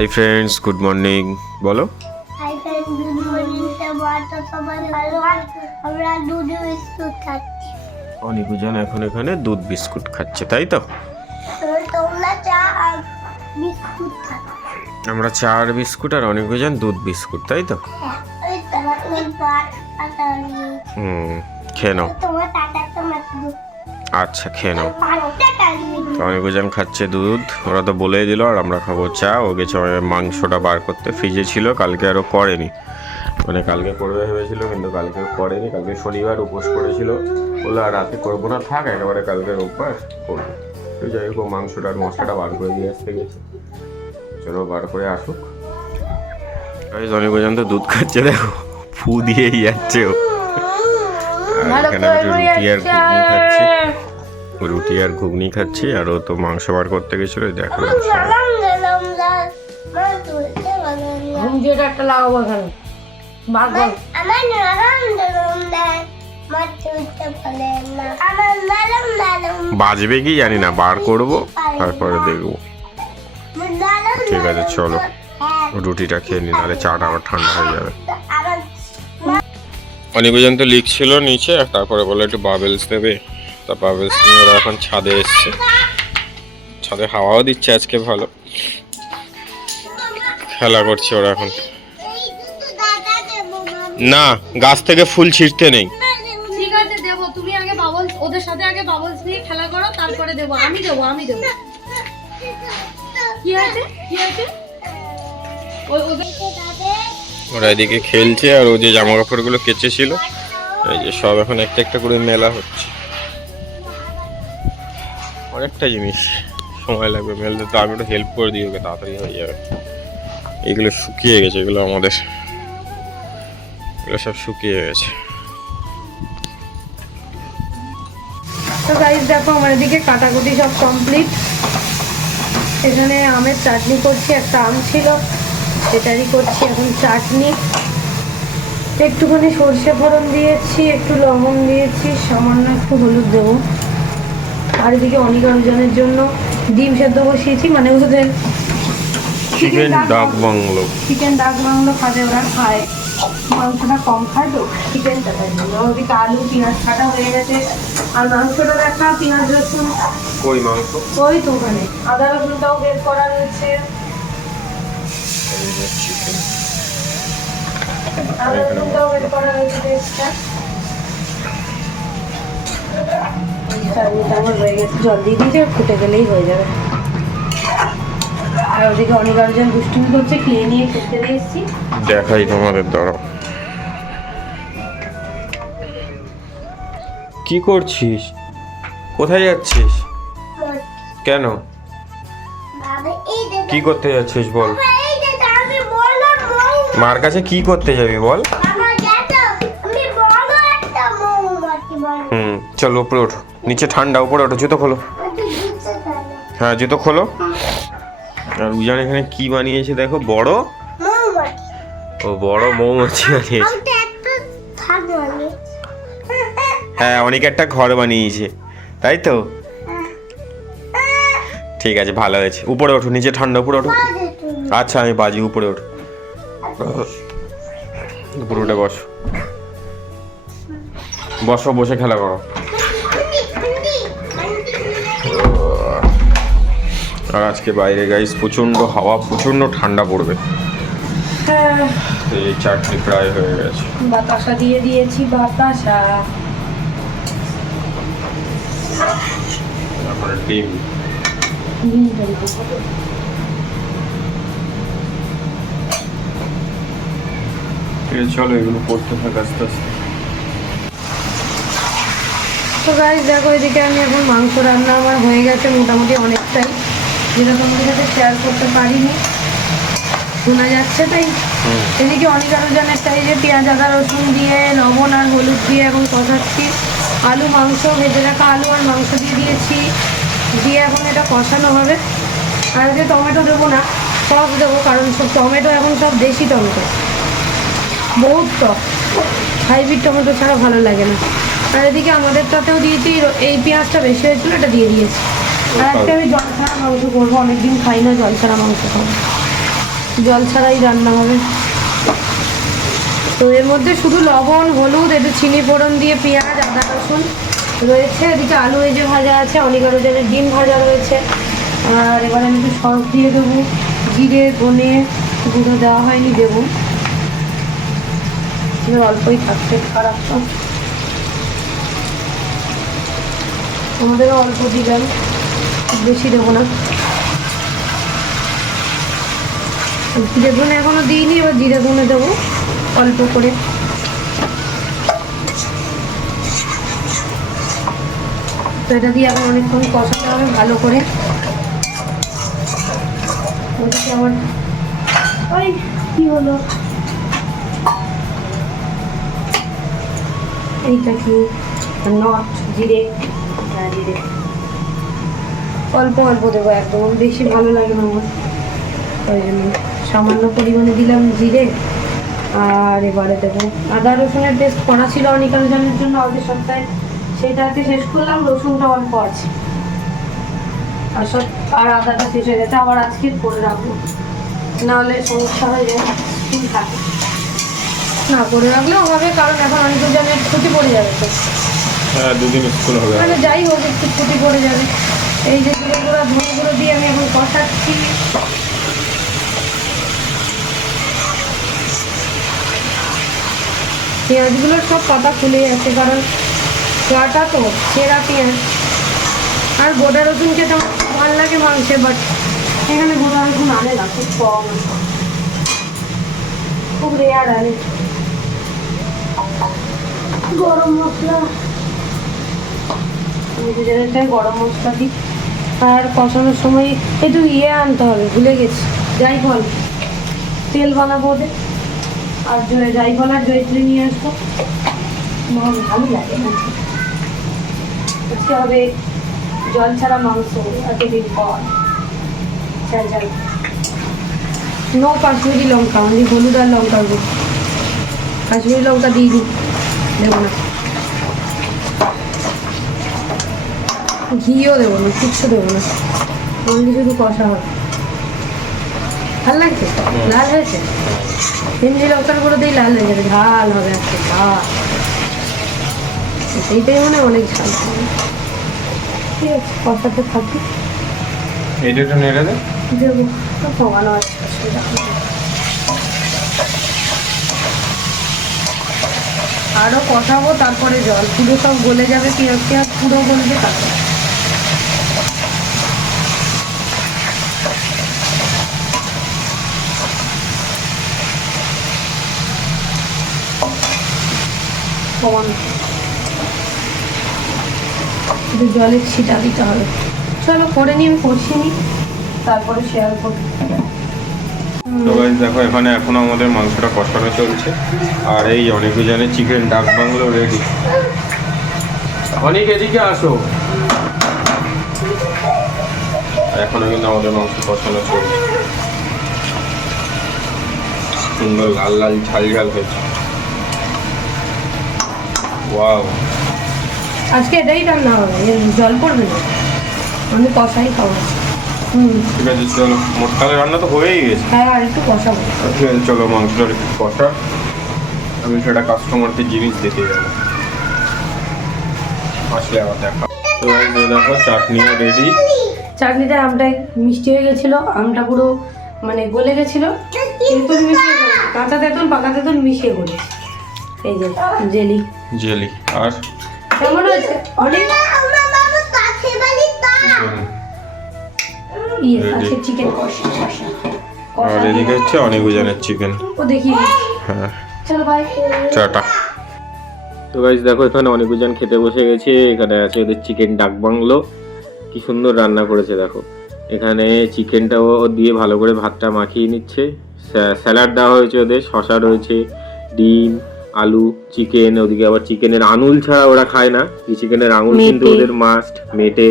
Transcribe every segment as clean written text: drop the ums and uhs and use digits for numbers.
High friends, good morning. বলো। Hi friend, good morning. তো সবাই ভালো আছো? আমরা দুধ বিস্কুট খাচ্ছি। অনিকুজন এখন এখানে দুধ বিস্কুট খাচ্ছে, তাই তো? তোমরা চা আর বিস্কুট খাচ্ছ। আমরা চা আর বিস্কুট আর অনিকুজন দুধ বিস্কুট, তাই তো? হ্যাঁ, ওই তোমার পাতা খেয়ে নাও। তোমার টাটা তোমার দুধ। আচ্ছা, খেয়ে নাও। পাতা অনিকুজন খাচ্ছে দুধ, ওরা তো বলেই দিল। আর আমরা খাবো চা। ও গেছে মাংসটা বার করতে, ফ্রিজে ছিল, কালকে আরও করেনি। মানে কালকে করবে ভেবেছিল, কিন্তু কালকে করেনি। কালকে শনিবার উপোস করেছিল, বলে আর রাতে করবো না, থাক একেবারে কালকে রোববার করবো। তো যাই হোক, মাংসটার মশলাটা বার করে দিয়ে আসতে গেছে। চলো বার করে আসুক। অনিকুজন তো দুধ খাচ্ছে, দেখো ফু দিয়েই যাচ্ছে ও। আর এখানে রুটি আর ঘুগনি খাচ্ছি। আর ও তো মাংস বার করতে গেছিল, দেখো। একটা লাগাবো এখানে। বাজবে কি জানি না, বার করবো তারপরে দেখবো। ঠিক আছে, চলো রুটিটা খেয়ে নি, নাহলে চাটা আবার ঠান্ডা হয়ে যাবে। অনিকুজন তো লিখছিল নিচে, আর তারপরে বলে একটু বাবেলস দেবে। তা বাবেলস নিয়ে ওরা এখন ছাদে এসছে। ছাদে হাওয়াও দিচ্ছে আজকে ভালো, খেলা করছে ওরা এখন। না, গাছ থেকে ফুল ছিঁড়তে নেই। ঠিক আছে, দেবো। তুমি আগে বাবলস, ওদের সাথে আগে বাবলস নিয়ে খেলা করো, তারপরে দেবো। আমি দেবো। কি আছে ওরা এদিকে খেলছে, আর ও যে জামা কাপড়গুলো কেচেছিল, এই যে সব এখন একটা একটা করে মেলা হচ্ছে। অনেকটা জিনিস সময় লাগবে মেলতে, তো আমি একটু হেল্প করে দিই ওকে, তাড়াতাড়ি হয়ে যাবে। এগুলো শুকিয়ে গেছে, এগুলো আমাদের, এগুলো সব শুকিয়ে গেছে। তো গাইস দেখো, আমার এদিকে কাটাকুটি সব কমপ্লিট। এখানে আমের চাটনি করছি, একটা আম ছিল সেটারই করছি এখন চাটনি। একটুখানি সর্ষে ফোড়ন দিয়েছি, একটু লবণ দিয়েছি, সামান্য একটু হলুদ দেবো। আর এদিকে অনিকানুজনের জন্য ডিম সেদ্ধ বসিয়েছি, মানে ওদের চিকেন ডাক বাংলো খাবে, ওরা খায়, মাংসটা কম খায় তো চিকেনটা। তাই জন্য ওদিকে আলু পেঁয়াজ কাটা হয়ে গেছে। আর মাংসটা দেখা, পেঁয়াজ রসুন কই মাংস, ওই তো ওখানে আদা রসুনটাও বের করা রয়েছে। আদা রসুনটাও বের করা রয়েছে পেস্টটা। চাটনিটা আমার হয়ে গেছে, জল দিয়ে দিয়েছে, ফুটে গেলেই হয়ে যাবে। আর ওদিকে অনিকানুজন দুষ্টুমি করছে, খেয়ে নিয়ে খেতে দিয়ে এসেছি। দেখাই তোমাদের, দাঁড়াও। কি করছিস? কোথায় যাচ্ছিস? কেন? কি করতে যাচ্ছিস বল? মার কাছে কি করতে যাবি বল? চলো উপরে ওঠো, নিচে ঠান্ডা, উপরে ওঠো, জুতো খোলো। হ্যাঁ, জুতো খোলো। আর উজান এখানে কি বানিয়েছে দেখো, বড় মৌমাছি বানিয়েছে। হ্যাঁ, অনেক একটা ঘর বানিয়েছে, তাই তো? ঠিক আছে, ভালো হয়েছে। উপরে ওঠো, নিচে ঠান্ডা, উপরে ওঠো। আচ্ছা, আমি বাজি, উপরে ওঠো। উপরে উঠে বসো, বসে খেলা করো। আর আজকে বাইরে গাইস প্রচন্ড হাওয়া, প্রচন্ড ঠান্ডা পড়বে। এই চাটনি প্রায় হয়ে গেছে, বাতাসা দিয়ে দিয়েছি, বাতাসা। তারপরে ডিম। চলো এগুলো করতে থাক আস্তে আস্তে। তো গাইস দেখো, এদিকে আমি এখন মাংস রান্না আমার হয়ে গেছে মোটামুটি অনেকটাই, যেটা তোমাদের সাথে শেয়ার করতে পারিনি, শোনা যাচ্ছে তাই। এদিকে অনিকানুজনের সাইজে পেঁয়াজ আদা রসুন দিয়ে, লবণ আর হলুদ দিয়ে এখন কষাচ্ছি। আলু, মাংস ভেজে রাখা আলু আর মাংস দিয়ে দিয়েছি, দিয়ে এখন এটা কষানো হবে। আর আজকে টমেটো দেবো না, সস দেবো, কারণ সব টমেটো এখন সব দেশি টমেটো, বহুত টক, হাইব্রিড টমেটো ছাড়া ভালো লাগে না। আর এদিকে আমাদেরটাতেও দিয়েছি, এই পেঁয়াজটা বেশি হয়েছিল, এটা দিয়ে দিয়েছি। আর আজকে আমি জল ছাড়া মাংস করবো, অনেকদিন খাই না, জল ছাড়া মাংস খাবো। জল ছাড়াই রান্না হবে। তো এর মধ্যে শুধু লবণ, হলুদ, একটু চিনি ফোড়ন দিয়ে পেঁয়াজ, আদা রসুন রয়েছে। এদিকে আলু এই যে ভাজা আছে, অনেক আলু জানের ডিম ভাজা রয়েছে। আর এবার আমি একটু সস দিয়ে দেবো, জিরে ধনে গুঁড়ো দেওয়া হয়নি, দেবো অল্পই থাকছে, খারাপ তো আমাদেরও অল্প দিলাম, বেশি দেবো না। জিরে ধনে এখনো দিইনি, এবার জিরে ধনে দেবো অল্প করে। তো এটা দিয়ে এখন অনেকক্ষণ কষাতে হবে ভালো করে। আমার ওই কি হলো, এইটা কি নট জিরে, হ্যাঁ জিরে অল্প অল্প দেবো, একদম বেশি ভালো লাগে না আমার, ওই জন্য সামান্য পরিমাণে দিলাম জিরে। আর এবারে দেবো আদা রসুনের পেস্ট করা ছিল অনেক আলোচনার জন্য আগের সপ্তাহে, সেটাকে শেষ করলাম, রসুনটা অল্প আছে আর আদাটা শেষ হয়ে গেছে, আবার আজকে করে রাখবো, নাহলে সমস্যা হয়ে যায়, স্কুল থাকে না করে রাখলেও হবে, কারণ এখন অনেক জনের ছুটি পড়ে যাবে তো, হ্যাঁ 2 দিন স্কুল হবে, মানে যাই হোক একটু ছুটি পড়ে যাবে। এই যে জিরেগুলো ধনেগুলো দিয়ে আমি এখন কষাচ্ছি। পেঁয়াজগুলোর সব পাতা খুলে যাচ্ছে, কারণ কাটা তো চেরা পেঁয়াজ। আর গোটা রসুন খেতে আমার খুব ভালো লাগে মাংসে, বাট এখানে গোটা রসুন আনে না, খুব কম, খুব রেয়ার আনে। গরম মশলা, গরম মশলা দিই। আর কষানোর সময় একটু আনতে হবে, ভুলে গেছি, জায়ফল তেল বানাবো ওদের, আর জায়ফল আর জয়িত্রী নিয়ে আসবো, ভালো লাগে না। আজকে হবে জল ছাড়া মাংস, এতদিন পর ঝাল ঝাল। নো কাশ্মীরি লঙ্কা, আমি হলুদ আর লঙ্কা দেবো, কাশ্মীরি লঙ্কা দিয়ে দিই, দেবো না। ঘিও দেবো না, কিচ্ছু দেবো না, অনলি শুধু কষা হবে। ভাল লাগছে, লাল হয়েছে, এমনি লঙ্কার গুঁড়ো দিয়ে লাল হয়ে যাবে, ঝাল হবে আজকে, ঝাল এইটাই মানে অনেক ঝাল হবে। ঠিক আছে, কষাতে থাকি, এইটা নেড়ে দে, দেবো ভগানো আছে, অসুবিধা হবে না। আরও কষাবো, তারপরে জল, পুরো সব গলে যাবে, পেঁয়াজ পেঁয়াজ পুরো গলবে, তারপরে একটু জলের ছিটা দিতে হবে। চলো করে নিই, আমি কষিয়ে নিই, তারপরে শেয়ার করবো। তো গাইস দেখো এখানে এখনো আমাদের মাংসটা কষানো চলছে, আর এই অনেক জানে চিকেন ডাক বাংলো রেডি। অনেক এদিকে আসো, এখনো কিন্তু আমাদের মাংস কষানো চলছে, সুন্দর লাল লাল ঝাল ঝাল হয়েছে। ওয়াও, আজকে এটাই রান্না হবে, জল পড়বে না, আমি কষাই খাবো। ঠিক আছে চলো, মোটকালে রান্না তো হয়েই গেছে, হ্যাঁ আর একটু কষাবো। ঠিক আছে চলো মাংসটা একটু কষা, আমি সেটা কাস্টমারকে জিনিস দিতে যাবো, আসলে আবার দেখা। তো guys, এই দেখো চাটনিও রেডি। চাটনিটা আমটা মিষ্টি হয়ে গেছিল, আমটা পুরো মানে গলে গেছিল, তেঁতুল মিশিয়ে করেছি, কাঁচা তেঁতুল পাকা তেঁতুল মিশিয়ে করেছি। এই যে জেলি জেলি আর কেমন হয়েছে, অনেক ইয়ে আছে চিকেন কষা কষা আর এদিকে হচ্ছে অনেক ওজনের চিকেন। ও দেখি, হ্যাঁ চলো বাই, টাটা। তো গাইস দেখো এখানে অনেক ওজন খেতে বসে গেছে, এখানে আছে ওদের চিকেন ডাক বাংলো, কি সুন্দর রান্না করেছে দেখো। এখানে চিকেনটাও দিয়ে ভালো করে ভাতটা মাখিয়ে নিচ্ছে, স্যালাড দেওয়া হয়েছে ওদের, শসা রয়েছে, ডিম, আলু, চিকেন, ওদিকে আবার চিকেনের আঙুল ছাড়া ওরা খায় না, এই চিকেনের আঙুল কিন্তু ওদের মাস্ট, মেটে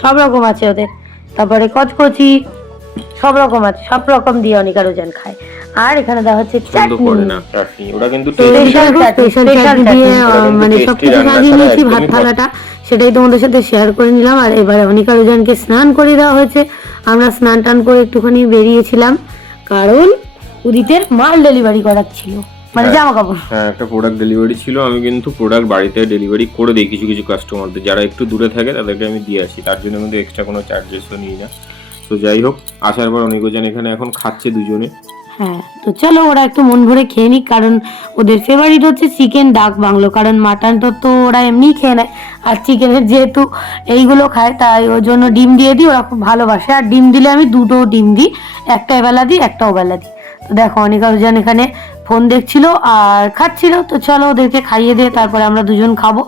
সব রকম আছে ওদের, তারপরে কচকচি সব রকম আছে, সব রকম দিয়ে অনেক আরো জন খায়। আর এখানে দেওয়া হচ্ছে সুন্দর করে না চাটনি, ওরা কিন্তু স্পেশাল দিয়ে মানে সবকিছু সাজিয়ে নিয়েছি, ভাত থালাটা সেটাই তোমাদের সাথে শেয়ার করে নিলাম। আর এবারে অনেক আরো জনকে স্নান করে দেওয়া হয়েছে, আমরা স্নান টান করে একটুখানি বেরিয়েছিলাম, কারণ উদিতের মাল ডেলিভারি করার ছিল, মানে জামা কাপড়। হ্যাঁ, একটা প্রোডাক্ট ডেলিভারি ছিল। আমি কিন্তু প্রোডাক্ট বাড়িতে ডেলিভারি করে দিই কিছু কিছু কাস্টমারদের, যারা একটু দূরে থাকে তাদেরকে আমি দিয়ে আসি, তার জন্য কিন্তু এক্সট্রা কোনো চার্জেসও নিই না। তো যাই হোক, আসার পর অনেকজন এখানে এখন খাচ্ছে দুজনে। হ্যাঁ, তো চলো ওরা একটু মন ভরে খেয়ে নিক, কারণ ওদের ফেভারিট হচ্ছে চিকেন ডাক বাংলো, কারণ মাটন তো ওরা এমনি খেয়ে নেয়, আর চিকেনের যেহেতু এইগুলো খায় তাই ওর জন্য ডিম দিয়ে দিই, ওরা খুব ভালোবাসে। আর ডিম দিলে আমি দুটো ডিম দিই, একটা এবেলা দিই একটা ওবেলা দিই। তো দেখো অনিকা রোজান এখানে ফোন দেখছিল আর খাচ্ছিল। তো চলো ওদেরকে খাইয়ে দিয়ে তারপরে আমরা দুজন খাবো,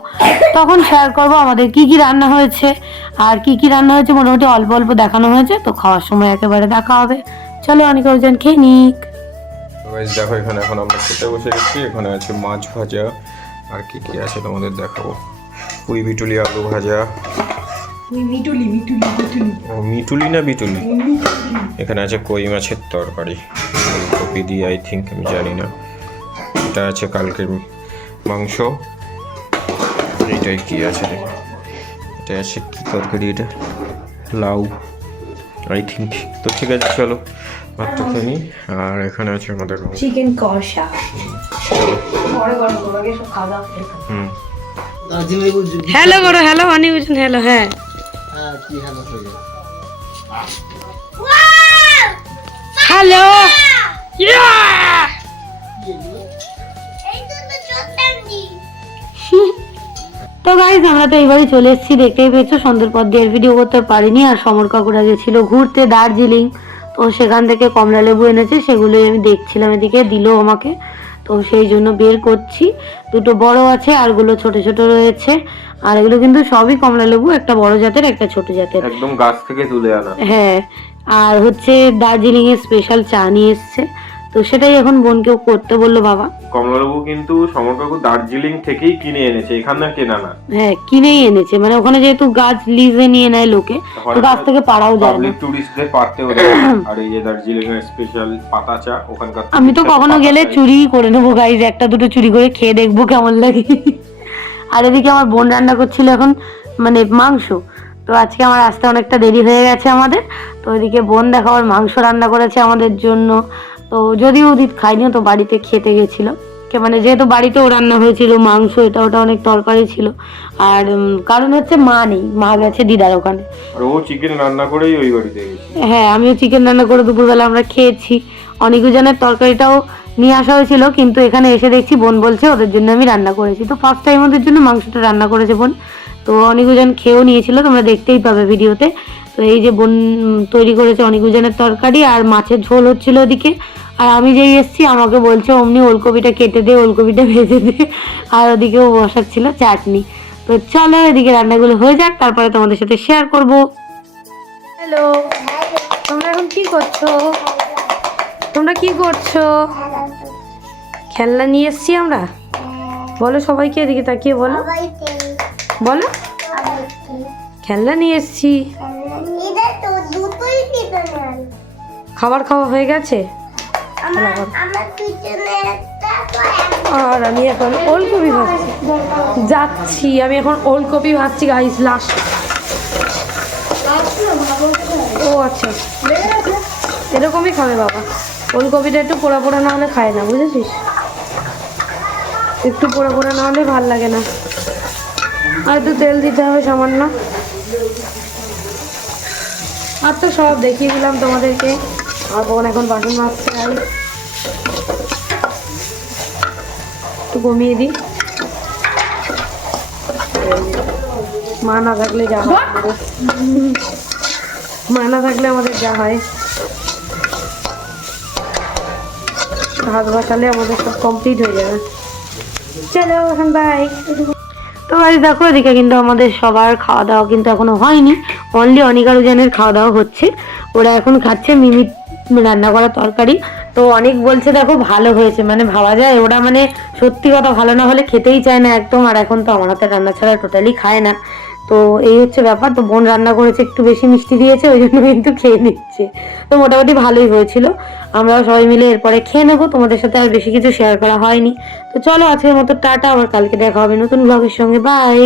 তখন শেয়ার করবো আমাদের কি কি রান্না হয়েছে। আর কি কি রান্না হয়েছে মোটামুটি অল্প অল্প দেখানো হয়েছে, তো খাওয়ার সময় একেবারে দেখা হবে। চলো অনিকা রোজান খেয়ে নিক। গাইস দেখো, এখানে এখন আমরা খেতে বসে গেছি। এখানে আছে মাছ ভাজা, আর কি কি আছে তোমাদের দেখাবো। পুঁই বিটুলি আলু ভাজা, ও মিটুলি না বিটুলি। এখানে আছে কই মাছের তরকারি, ফুলকপি দিয়ে, আই থিঙ্ক, আমি জানি না। এটা আছে কালকের মাংস। এইটাই কি আছে দেখো, এটা আছে কি তরকারি, এটা লাউ আই থিঙ্ক। তো ঠিক আছে, চলো ভাতটা খেয়ে নিই। আর এখানে আছে আমাদের চিকেন কষা। হুম, হ্যালো করো, হ্যালো অনি বুঝুন, হ্যালো। হ্যাঁ হ্যালো। তো গাইজ আমরা তো এইবারই চলে এসেছি, দেখতেই পেয়েছো। সন্ধ্যের পর দিয়ে ভিডিও করতে পারিনি। আর সমর কাকুরা গেছিল ঘুরতে দার্জিলিং, তো সেখান থেকে কমলা লেবু এনেছে, সেগুলোই আমি দেখছিলাম, এদিকে দিল আমাকে, তো সেই জন্য বের করছি। দুটো বড় আছে আরগুলো ছোট ছোট রয়েছে। আর এগুলো কিন্তু সবই কমলা লেবু, একটা বড় জাতের একটা ছোট জাতের, একদম গাছ থেকে তুলে আনা। হ্যাঁ। আর হচ্ছে দার্জিলিং এর স্পেশাল চা নিয়ে এসছে, তো সেটাই এখন বোনকেও করতে বললো বাবা। কমলালেবু কিন্তু সমর কাকু দার্জিলিং থেকেই কিনে এনেছে, এখানে কেনা না। হ্যাঁ, কিনেই এনেছে, মানে ওখানে যেহেতু গাছ লিজে নিয়ে নেয় লোকে, তো গাছ থেকে পাড়াও যায় না। পাবলিক টুরিস্টদের পারতেও দেয়। আর এই যে দার্জিলিং এর স্পেশাল পাতা চা, ওখানকার আমি তো কখনো গেলে চুরি করে নেবো গাইজ, একটা দুটো চুরি করে খেয়ে দেখবো কেমন লাগে। আর এদিকে আমার বোন রান্না করছিল এখন মানে মাংস, তো আজকে আমার আসতে অনেকটা দেরি হয়ে গেছে আমাদের। তো এদিকে বোন দেখো আবার মাংস রান্না করেছে আমাদের জন্য। তো যদিও উদিত খাইনি, তো বাড়িতে খেতে গেছিল, মানে যেহেতু বাড়িতেও রান্না হয়েছিল মাংস, এটা ওটা অনেক তরকারি ছিল। আর কারণ হচ্ছে মা নেই, মা গেছে দিদার ওখানে। আর ও চিকেন রান্না করেই ওই বাড়িতে গেছে। হ্যাঁ, আমিও চিকেন রান্না করে দুপুরবেলা আমরা খেয়েছি। অনেকজনের তরকারিটাও নিয়ে আসা হয়েছিল, কিন্তু এখানে এসে দেখছি বোন বলছে ওদের জন্য আমি রান্না করেছি। তো ফার্স্ট টাইম ওদের জন্য মাংসটা রান্না করেছে বোন। তো অনেকজন খেয়েও নিয়েছিল, তোমরা দেখতেই পাবে ভিডিওতে। তো এই যে বোন তৈরি করেছে অনেকজনের তরকারি, আর মাছের ঝোল হচ্ছিল ওদিকে। আর আমি যেই এসছি আমাকে বলছে অমনি ওলকপিটা কেটে দে, ওলকপিটা ভেজে দে। আর ওদিকেও বসাচ্ছিল চাটনি। তো চলো এদিকে রান্নাগুলো হয়ে যাক, তারপরে তোমাদের সাথে শেয়ার করব। হ্যালো, তোমরা এখন কি করছো? তোমরা কি করছো? খেলনা নিয়ে এসছি আমরা। বলো সবাইকে, এদিকে তাকিয়ে বলো, বলো খেলনা নিয়ে এসছি। খাবার খাওয়া হয়ে গেছে? আর আমি এখন ওলকপি ভাজছি, যাচ্ছি আমি এখন ওলকপি ভাজছি গাইস। লাস্ট, ও আচ্ছা, এরকমই খাবে বাবা। ওলকপিটা একটু পোড়া পোড়া না হলে খায় না, বুঝেছিস? একটু পোড়া পোড়া না হলে ভাল লাগে না। আর একটু তেল দিতে হবে সামান্য। আর তো সব দেখিয়ে দিলাম তোমাদেরকে। আর বোন এখন বাসন মাজতে হয়, একটু কমিয়ে দিই। মা না থাকলে যা হয়, মা না থাকলে আমাদের যা হয়। হাত বসালে আমাদের সব কমপ্লিট হয়ে যাবে। চলো এখন বাই। তো গাইস দেখো এদিকে কিন্তু আমাদের সবার খাওয়া দাওয়া কিন্তু এখনো হয়নি, অনলি অনিকা রোজানের খাওয়া দাওয়া হচ্ছে। ওরা এখন খাচ্ছে মিমি রান্না করা তরকারি। তো অনেক বলছে দেখো ভালো হয়েছে, মানে ভাবা যায় ওরা মানে সত্যি কথা ভালো না হলে খেতেই চায় না একদম। আর এখন তো আমার হাতে রান্না ছাড়া টোটালি খায় না। তো এই হচ্ছে ব্যাপার। তো বোন রান্না করেছে, একটু বেশি মিষ্টি দিয়েছে, ওই জন্য কিন্তু খেয়ে নিচ্ছে। তো মোটামুটি ভালোই হয়েছিল। আমরাও সবাই মিলে এরপরে খেয়ে নেবো। তোমাদের সাথে আর বেশি কিছু শেয়ার করা হয়নি। তো চলো আজকের মতো টাটা, আবার কালকে দেখা হবে নতুন ব্লগের সঙ্গে। বাই।